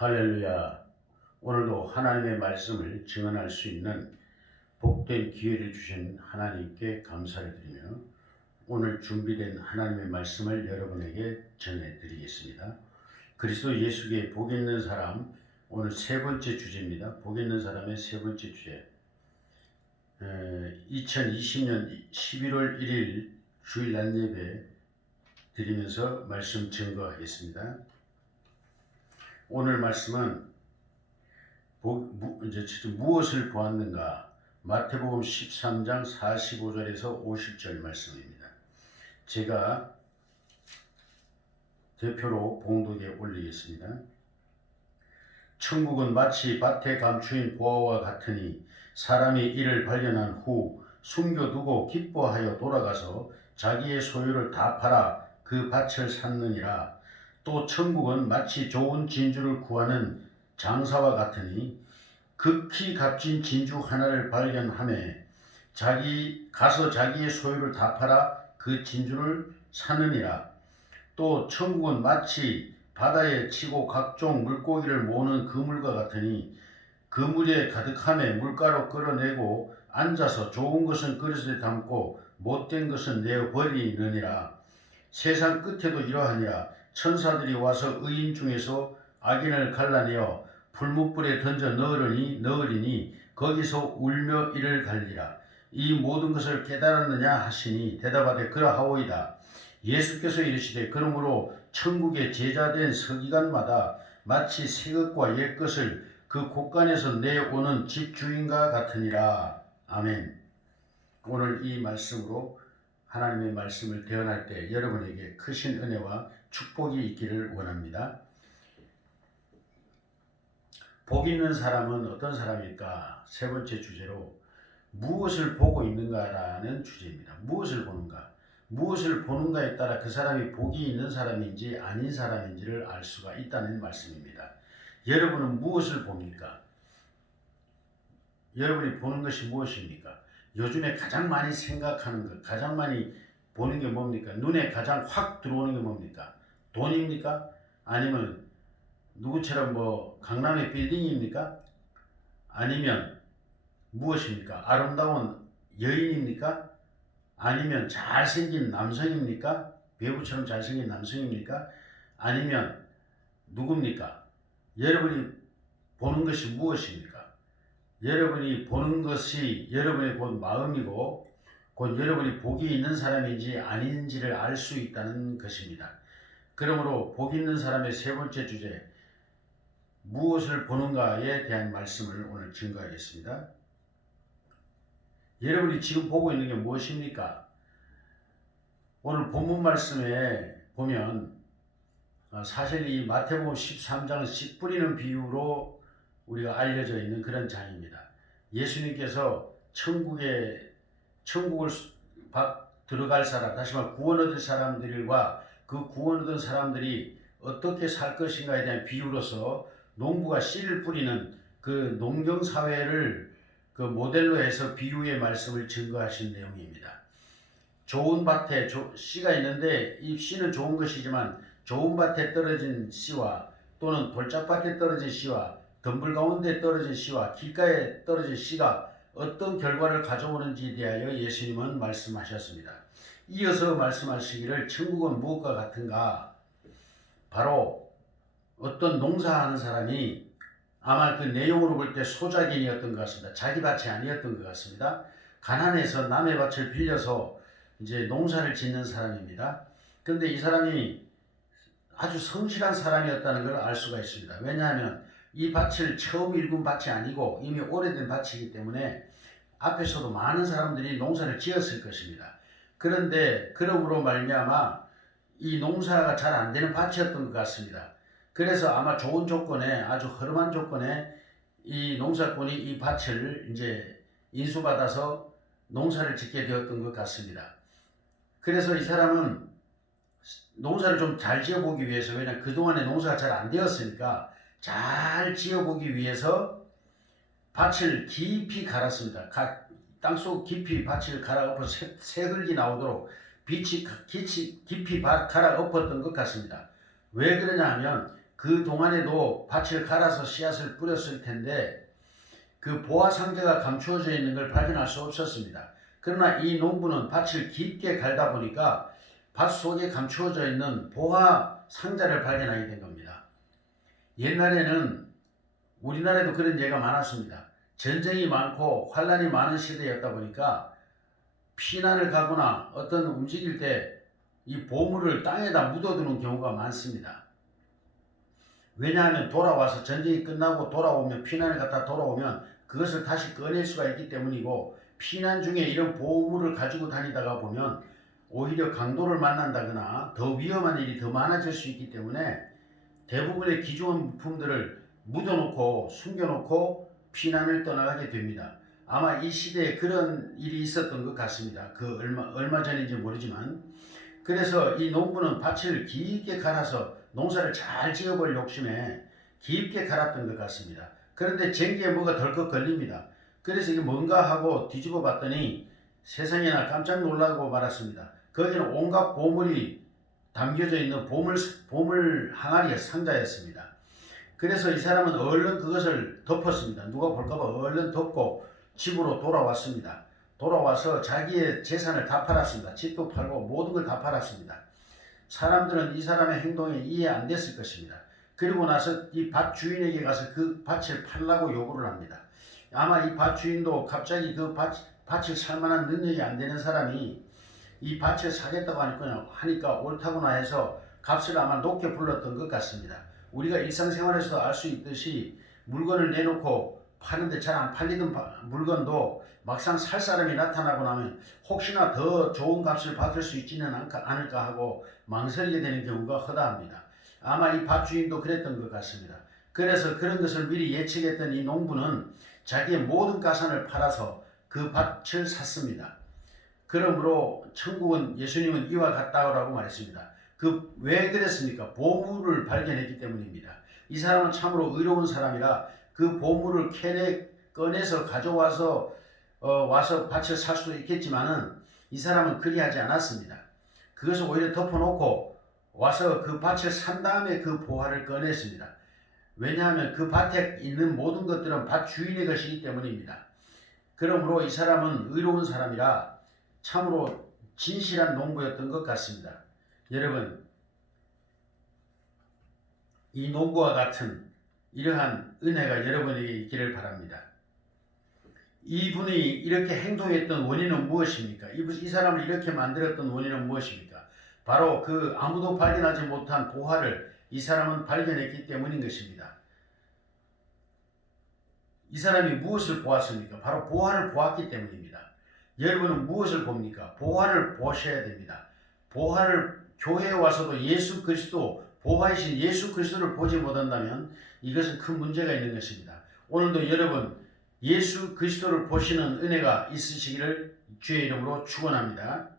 할렐루야. 오늘도 하나님의 말씀을 증언할 수 있는 복된 기회를 주신 하나님께 감사를 드리며 오늘 준비된 하나님의 말씀을 여러분에게 전해드리겠습니다. 그리스도 예수께 복 있는 사람, 오늘 세 번째 주제입니다. 복 있는 사람의 세 번째 주제. 2020년 11월 1일 주일 낮 예배 드리면서 말씀 증거하겠습니다. 오늘 말씀은 무엇을 보았는가? 마태복음 13장 45절에서 50절 말씀입니다. 제가 대표로 봉독에 올리겠습니다. 천국은 마치 밭에 감추인 보화와 같으니 사람이 이를 발견한 후 숨겨두고 기뻐하여 돌아가서 자기의 소유를 다 팔아 그 밭을 샀느니라. 또 천국은 마치 좋은 진주를 구하는 장사와 같으니 극히 값진 진주 하나를 발견하매 가서 자기의 소유를 다 팔아 그 진주를 사느니라. 또 천국은 마치 바다에 치고 각종 물고기를 모으는 그물과 같으니 그물에 가득함에 물가로 끌어내고 앉아서 좋은 것은 그릇에 담고 못된 것은 내어 버리느니라. 세상 끝에도 이러하니라. 천사들이 와서 의인 중에서 악인을 갈라내어 불못불에 던져 넣으리니 거기서 울며 이를 갈리라. 이 모든 것을 깨달았느냐 하시니 대답하되 그러하오이다. 예수께서 이르시되 그러므로 천국의 제자된 서기관마다 마치 새 것과 옛 것을 그 곳간에서 내오는 집주인과 같으니라. 아멘. 오늘 이 말씀으로 하나님의 말씀을 대언할 때 여러분에게 크신 은혜와 축복이 있기를 원합니다. 복 있는 사람은 어떤 사람일까? 세 번째 주제로 무엇을 보고 있는가라는 주제입니다. 무엇을 보는가? 무엇을 보는가에 따라 그 사람이 복이 있는 사람인지 아닌 사람인지를 알 수가 있다는 말씀입니다. 여러분은 무엇을 봅니까? 여러분이 보는 것이 무엇입니까? 요즘에 가장 많이 생각하는 것, 가장 많이 보는 게 뭡니까? 눈에 가장 확 들어오는 게 뭡니까? 돈입니까? 아니면 누구처럼 강남의 빌딩입니까? 아니면 무엇입니까? 아름다운 여인입니까? 아니면 잘생긴 남성입니까? 배우처럼 잘생긴 남성입니까? 아니면 누굽니까? 여러분이 보는 것이 무엇입니까? 여러분이 보는 것이 여러분의 곧 마음이고 곧 여러분이 복이 있는 사람인지 아닌지를 알 수 있다는 것입니다. 그러므로 복 있는 사람의 세 번째 주제, 무엇을 보는가에 대한 말씀을 오늘 증거하겠습니다. 여러분이 지금 보고 있는 게 무엇입니까? 오늘 본문 말씀에 보면 사실 이 마태복음 13장은 씨 뿌리는 비유로 우리가 알려져 있는 그런 장입니다. 예수님께서 천국을 들어갈 사람, 다시 말해 구원 얻을 사람들과 그 구원 얻은 사람들이 어떻게 살 것인가에 대한 비유로서 농부가 씨를 뿌리는 그 농경사회를 그 모델로 해서 비유의 말씀을 증거하신 내용입니다. 좋은 밭에 씨가 있는데 이 씨는 좋은 것이지만 좋은 밭에 떨어진 씨와 또는 돌짝밭에 떨어진 씨와 덤불 가운데 떨어진 씨와 길가에 떨어진 씨가 어떤 결과를 가져오는지에 대하여 예수님은 말씀하셨습니다. 이어서 말씀하시기를 천국은 무엇과 같은가? 바로 어떤 농사하는 사람이 아마 그 내용으로 볼 때 소작인이었던 것 같습니다. 자기 밭이 아니었던 것 같습니다. 가난해서 남의 밭을 빌려서 이제 농사를 짓는 사람입니다. 그런데 이 사람이 아주 성실한 사람이었다는 걸 알 수가 있습니다. 왜냐하면 이 밭을 처음 일군 밭이 아니고 이미 오래된 밭이기 때문에 앞에서도 많은 사람들이 농사를 지었을 것입니다. 그런데 그러므로 말미암아 이 농사가 잘 안 되는 밭이었던 것 같습니다. 그래서 아마 좋은 조건에, 아주 허름한 조건에 이 농사꾼이 이 밭을 이제 인수받아서 농사를 짓게 되었던 것 같습니다. 그래서 이 사람은 농사를 좀 잘 지어보기 위해서, 왜냐하면 그동안에 농사가 잘 안 되었으니까 잘 지어보기 위해서 밭을 깊이 갈았습니다. 땅속 깊이 밭을 갈아 엎어서 새흙이 나오도록 깊이 갈아 엎었던 것 같습니다. 왜 그러냐 하면 그 동안에도 밭을 갈아서 씨앗을 뿌렸을 텐데 그 보화 상자가 감추어져 있는 걸 발견할 수 없었습니다. 그러나 이 농부는 밭을 깊게 갈다 보니까 밭 속에 감추어져 있는 보화 상자를 발견하게 된 겁니다. 옛날에는 우리나라에도 그런 예가 많았습니다. 전쟁이 많고 환란이 많은 시대였다 보니까 피난을 가거나 어떤 움직일 때 이 보물을 땅에다 묻어두는 경우가 많습니다. 왜냐하면 돌아와서 전쟁이 끝나고 돌아오면 피난을 갔다 돌아오면 그것을 다시 꺼낼 수가 있기 때문이고, 피난 중에 이런 보물을 가지고 다니다가 보면 오히려 강도를 만난다거나 더 위험한 일이 더 많아질 수 있기 때문에 대부분의 귀중한 물품들을 묻어놓고 숨겨놓고 피난을 떠나가게 됩니다. 아마 이 시대에 그런 일이 있었던 것 같습니다. 그 얼마 전인지 모르지만. 그래서 이 농부는 밭을 깊게 갈아서 농사를 잘 지어볼 욕심에 깊게 갈았던 것 같습니다. 그런데 쟁기에 뭐가 덜컥 걸립니다. 그래서 이게 뭔가 하고 뒤집어 봤더니 세상에나 깜짝 놀라고 말았습니다. 거기는 온갖 보물이 담겨져 있는 보물 항아리 상자였습니다. 그래서 이 사람은 얼른 그것을 덮었습니다. 누가 볼까봐 얼른 덮고 집으로 돌아왔습니다. 돌아와서 자기의 재산을 다 팔았습니다. 집도 팔고 모든 걸 다 팔았습니다. 사람들은 이 사람의 행동에 이해 안 됐을 것입니다. 그리고 나서 이 밭 주인에게 가서 그 밭을 팔라고 요구를 합니다. 아마 이 밭 주인도 갑자기 그 밭을 살 만한 능력이 안 되는 사람이 이 밭을 사겠다고 하니까 옳다구나 해서 값을 아마 높게 불렀던 것 같습니다. 우리가 일상생활에서도 알 수 있듯이 물건을 내놓고 파는데 잘 안 팔리던 물건도 막상 살 사람이 나타나고 나면 혹시나 더 좋은 값을 받을 수 있지는 않을까 하고 망설이게 되는 경우가 허다합니다. 아마 이 밭주인도 그랬던 것 같습니다. 그래서 그런 것을 미리 예측했던 이 농부는 자기의 모든 가산을 팔아서 그 밭을 샀습니다. 그러므로 천국은, 예수님은 이와 같다고 말했습니다. 왜 그랬습니까? 보물을 발견했기 때문입니다. 이 사람은 참으로 의로운 사람이라 그 보물을 꺼내서 가져와서 와서 밭을 살 수도 있겠지만은 이 사람은 그리하지 않았습니다. 그것을 오히려 덮어놓고 와서 그 밭을 산 다음에 그 보화를 꺼냈습니다. 왜냐하면 그 밭에 있는 모든 것들은 밭 주인의 것이기 때문입니다. 그러므로 이 사람은 의로운 사람이라 참으로 진실한 농부였던 것 같습니다. 여러분, 이 농부와 같은 이러한 은혜가 여러분에게 있기를 바랍니다. 이분이 이렇게 행동했던 원인은 무엇입니까? 이 사람을 이렇게 만들었던 원인은 무엇입니까? 바로 그 아무도 발견하지 못한 보화를 이 사람은 발견했기 때문인 것입니다. 이 사람이 무엇을 보았습니까? 바로 보화를 보았기 때문입니다. 여러분은 무엇을 봅니까? 보화를 보셔야 됩니다. 교회에 와서도 예수 그리스도, 보화이신 예수 그리스도를 보지 못한다면 이것은 큰 문제가 있는 것입니다. 오늘도 여러분 예수 그리스도를 보시는 은혜가 있으시기를 주의 이름으로 축원합니다.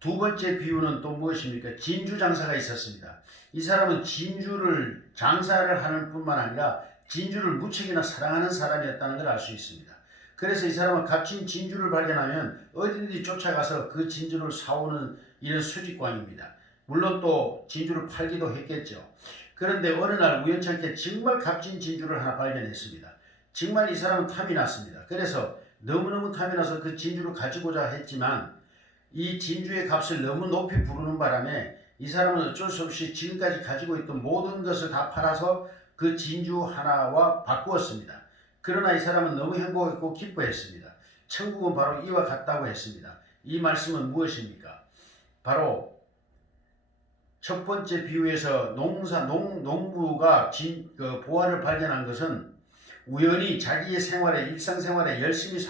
두 번째 비유는 또 무엇입니까? 진주 장사가 있었습니다. 이 사람은 진주를 장사를 하는 뿐만 아니라 진주를 무척이나 사랑하는 사람이었다는 걸 알 수 있습니다. 그래서 이 사람은 값진 진주를 발견하면 어디든지 쫓아가서 그 진주를 사오는 이런 수집광입니다. 물론 또 진주를 팔기도 했겠죠. 그런데 어느 날 우연찮게 정말 값진 진주를 하나 발견했습니다. 정말 이 사람은 탐이 났습니다. 그래서 너무너무 탐이 나서 그 진주를 가지고자 했지만 이 진주의 값을 너무 높이 부르는 바람에 이 사람은 어쩔 수 없이 지금까지 가지고 있던 모든 것을 다 팔아서 그 진주 하나와 바꾸었습니다. 그러나 이 사람은 너무 행복했고 기뻐했습니다. 천국은 바로 이와 같다고 했습니다. 이 말씀은 무엇입니까? 바로 첫 번째 비유에서 농부가 보화를 발견한 것은 우연히 자기의 일상생활에 열심히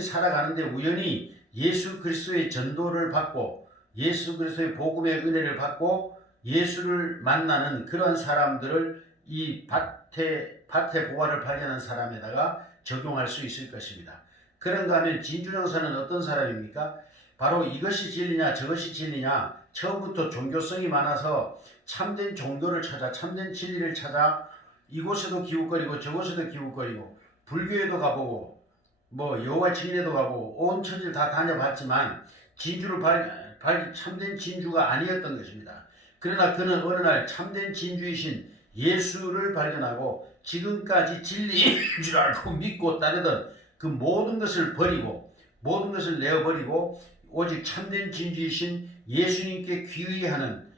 살아가는데 우연히 예수 그리스도의 전도를 받고 예수 그리스도의 복음의 은혜를 받고 예수를 만나는 그런 사람들을 이 밭의 보화를 발견한 사람에다가 적용할 수 있을 것입니다. 그런가 하면 진주장사는 어떤 사람입니까? 바로 이것이 진리냐 저것이 진리냐, 처음부터 종교성이 많아서 참된 종교를 찾아 참된 진리를 찾아 이곳에도 기웃거리고 저곳에도 기웃거리고 불교에도 가보고 여호와 증인에도 가보고 온 천지를 다 다녀봤지만 진주를 참된 진주가 아니었던 것입니다. 그러나 그는 어느 날 참된 진주이신 예수를 발견하고 지금까지 진리인 줄 알고 믿고 따르던 그 모든 것을 버리고 모든 것을 내어버리고 오직 참된 진주이신 예수님께 귀의하는,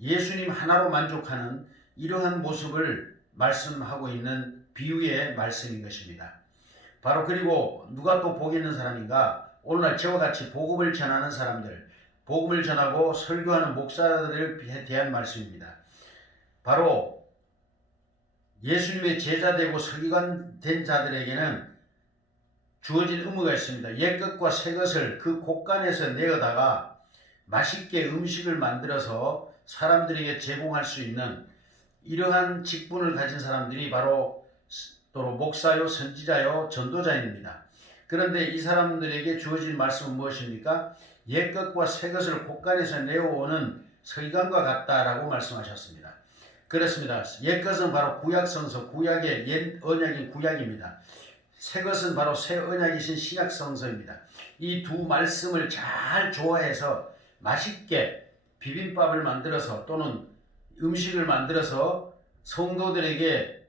예수님 하나로 만족하는 이러한 모습을 말씀하고 있는 비유의 말씀인 것입니다. 바로 그리고 누가 또 복이 있는 사람인가? 오늘날 저와 같이 복음을 전하는 사람들, 복음을 전하고 설교하는 목사들에 대한 말씀입니다. 바로 예수님의 제자 되고 서기관 된 자들에게는 주어진 의무가 있습니다. 옛것과 새것을 그 곳간에서 내어다가 맛있게 음식을 만들어서 사람들에게 제공할 수 있는 이러한 직분을 가진 사람들이 바로 또 목사요, 선지자요, 전도자입니다. 그런데 이 사람들에게 주어진 말씀은 무엇입니까? 옛것과 새것을 곳간에서 내어오는 서기관과 같다라고 말씀하셨습니다. 그렇습니다. 옛것은 바로 구약성서, 구약의 옛 언약인 구약입니다. 새것은 바로 새 언약이신 신약성서입니다. 이 두 말씀을 잘 조화해서 맛있게 비빔밥을 만들어서 또는 음식을 만들어서 성도들에게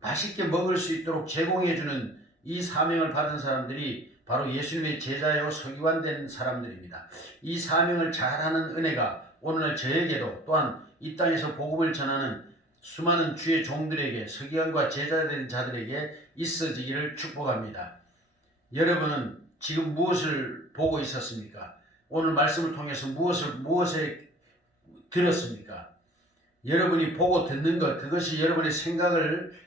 맛있게 먹을 수 있도록 제공해주는 이 사명을 받은 사람들이 바로 예수님의 제자요 서기관 된 사람들입니다. 이 사명을 잘하는 은혜가 오늘날 저에게도 또한 이 땅에서 복음을 전하는 수많은 주의 종들에게, 서기관과 제자 된 자들에게 있어지기를 축복합니다. 여러분은 지금 무엇을 보고 있었습니까? 오늘 말씀을 통해서 무엇에 들었습니까? 여러분이 보고 듣는 것, 그것이 여러분의 생각을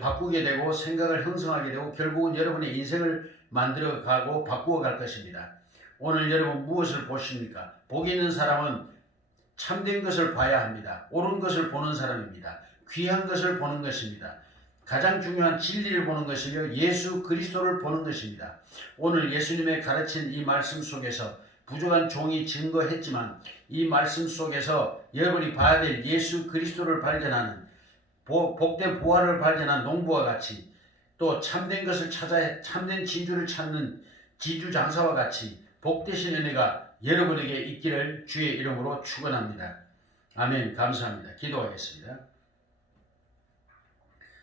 바꾸게 되고 생각을 형성하게 되고 결국은 여러분의 인생을 만들어가고 바꾸어갈 것입니다. 오늘 여러분 무엇을 보십니까? 복이 있는 사람은 참된 것을 봐야 합니다. 옳은 것을 보는 사람입니다. 귀한 것을 보는 것입니다. 가장 중요한 진리를 보는 것이며 예수 그리스도를 보는 것입니다. 오늘 예수님의 가르친 이 말씀 속에서 부족한 종이 증거했지만 이 말씀 속에서 여러분이 봐야 될 예수 그리스도를 발견하는 복된 부활을 발견한 농부와 같이 또 참된 것을 찾아 참된 진주를 찾는 지주장사와 같이 복되신 은혜가 여러분에게 있기를 주의 이름으로 축원합니다. 아멘. 감사합니다. 기도하겠습니다.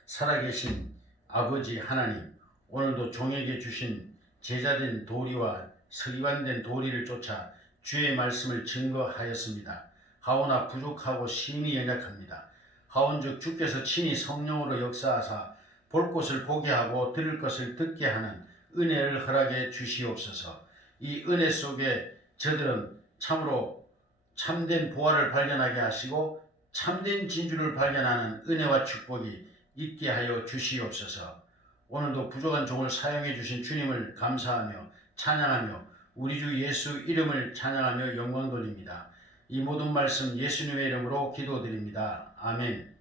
살아계신 아버지 하나님, 오늘도 종에게 주신 제자된 도리와 서기관된 도리를 쫓아 주의 말씀을 증거하였습니다. 하오나 부족하고 심히 연약합니다. 하온즉 주께서 친히 성령으로 역사하사 볼 것을 보게 하고 들을 것을 듣게 하는 은혜를 허락해 주시옵소서. 이 은혜 속에 저들은 참으로 참된 부활을 발견하게 하시고 참된 진주를 발견하는 은혜와 축복이 있게 하여 주시옵소서. 오늘도 부족한 종을 사용해 주신 주님을 감사하며 찬양하며 우리 주 예수 이름을 찬양하며 영광 돌립니다. 이 모든 말씀 예수님의 이름으로 기도드립니다. 아멘.